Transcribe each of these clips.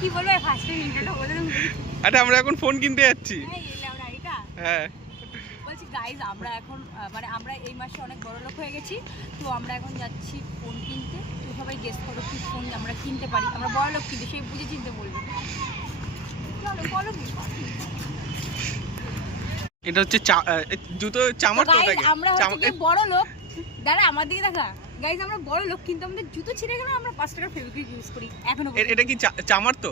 কি বলবো ফার্স্টে ইন্ট্রোটা বলে দেব। আরে আমরা এখন ফোন কিনতে যাচ্ছি। হ্যাঁ বলছি গাইজ আমরা এখন মানে আমরা এই মাসে অনেক বড় লোক হয়ে গেছি, তো আমরা এখন যাচ্ছি ফোন কিনতে। তো সবাই গেস করো কি ফোন আমরা কিনতে পারি। আমরা বড় লোক কিনতে, সেই বুঝে চিনতে বলবো। চলো বলো কি এটা হচ্ছে জুতো চামড় তো ওটাকে। আমরা হচ্ছে বড় লোক, দাঁড়া আমার দিকে দেখা। গাইজ আমরা বড় লোক কিন্তু আমাদের জুতো ছিঁড়ে গেল, আমরা 5 টাকার ফেভিকুইক ইউজ করি এখনো। এটা কি চামড় তো?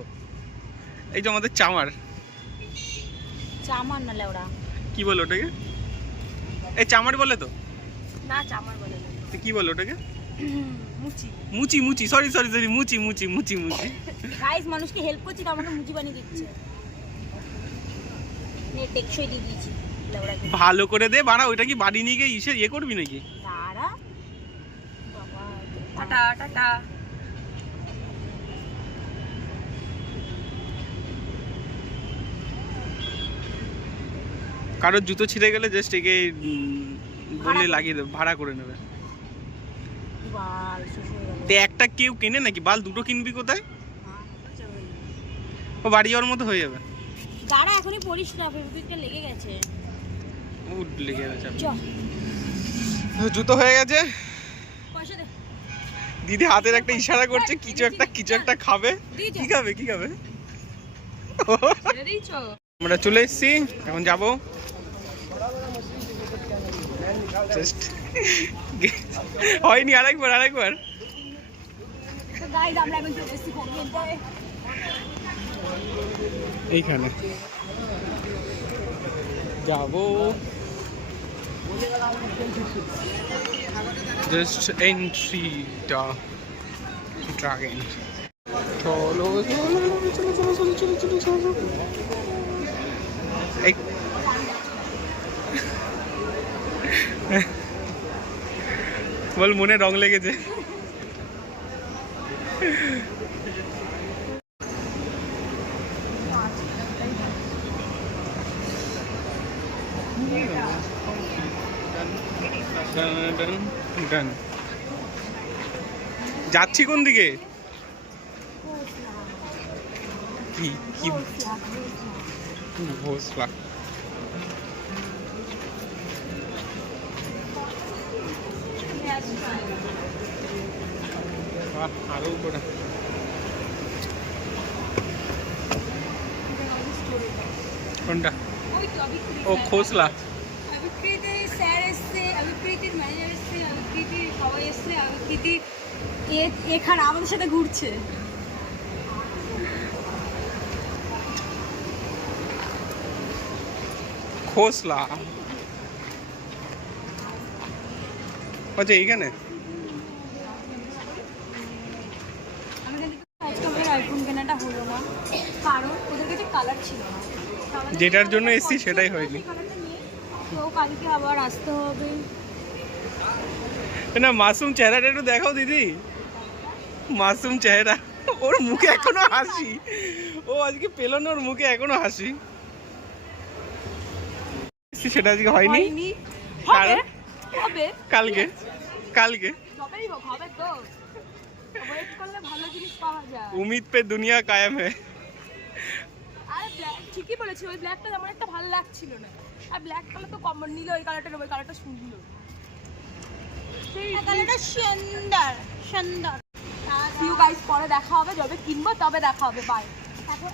এই যে আমাদের চামড়। চামড় না লেওড়া, কি বলে ওটাকে? এই চামড় বলে তো? না চামড় বলে না। তো কি বলে ওটাকে? মুচি মুচি মুচি, সরি সরি সরি, মুচি মুচি মুচি মুচি। গাইস মানুষকে হেল্প করছি তো আমাকে মুচি বানিয়ে দিচ্ছে। নে টেকসই দিয়ে দিয়েছি লেওড়াকে। ভালো করে দে বাড়া, ওইটা কি বাড়ি নিয়ে গিয়ে ইয়ে করবি নাকি? দাঁড়া বাবা, টাটা টাটা। কারোর জুতো ছিঁড়ে গেলে জাস্ট একে বলে লাগিয়ে দেবে, ভাড়া করে নেবে। বাল শেষ হয়ে গেল। তে একটা কেউ কিনে নাকি? বাল দুটো কিনবি কোথায়? ও বাড়ি যাওয়ার মতো হয়ে যাবে। দাঁড়া এখনই পড়িস না, ফেভিকুইকটা লেগে গেছে। লেগে গেছে। চল জুতো হয়ে গেছে। পয়সা দে। দিদি হাতের একটা ইশারা করছে, কিছু একটা খাবে। কি খাবে কি খাবে? ছেড়ে দিয়েছো? আমরা চলে এসেছি, এখন যাব। জাস্ট হয়নি, আরেকবার। তো গাইস আমরা এখন চলে এসেছি ফোন কিনতে। এইখানে যাব, জাস্ট এন্ট্রিটা ড্রাগন। চলো বল, মনে রং লেগেছে। যাচ্ছি কোন দিকে? কি ভোসলা? আরো উপরে কোনটা? ও খোসলা। অভিকৃতির স্যার এসছে, অভিকৃতির ম্যানেজার এসছে, অভিকৃতির সবাই এসছে, অভিকৃতি এখানে আমাদের সাথে ঘুরছে। খোসলা আচ্ছা এইখানে। আইফোন কেনাটা হলো না কারণ ওদের কাছে কালার ছিল না, যেটার জন্য এসছি সেটাই হয়নি। তো কালকে আবার আসতে হবে। না মাসুম চেহারাটা একটু দেখাও দিদি, মাসুম চেহারা। ওর মুখে এখনো হাসি, ও আজকে পেল না, ওর মুখে এখনো হাসি। সেটা আজকে হয়নি, হবে কালকে হবে তো। ওয়েট করলে ভালো জিনিস পাওয়া যায়। উম্মীদ পে দুনিয়া কায়েম है। আরে ব্ল্যাক ঠিকই বলেছি, ওই ব্ল্যাকটা আমার একটা ভালো লাগছিল না। আর ব্ল্যাক কালার তো কমন নিলে ওই কালারটা নেব, ওই কালারটা সুন্দর, এই কালারটা সুন্দর। সিউ গাইস, পরে দেখা হবে, যবে কিনবো তবে দেখা হবে। বাই। এখন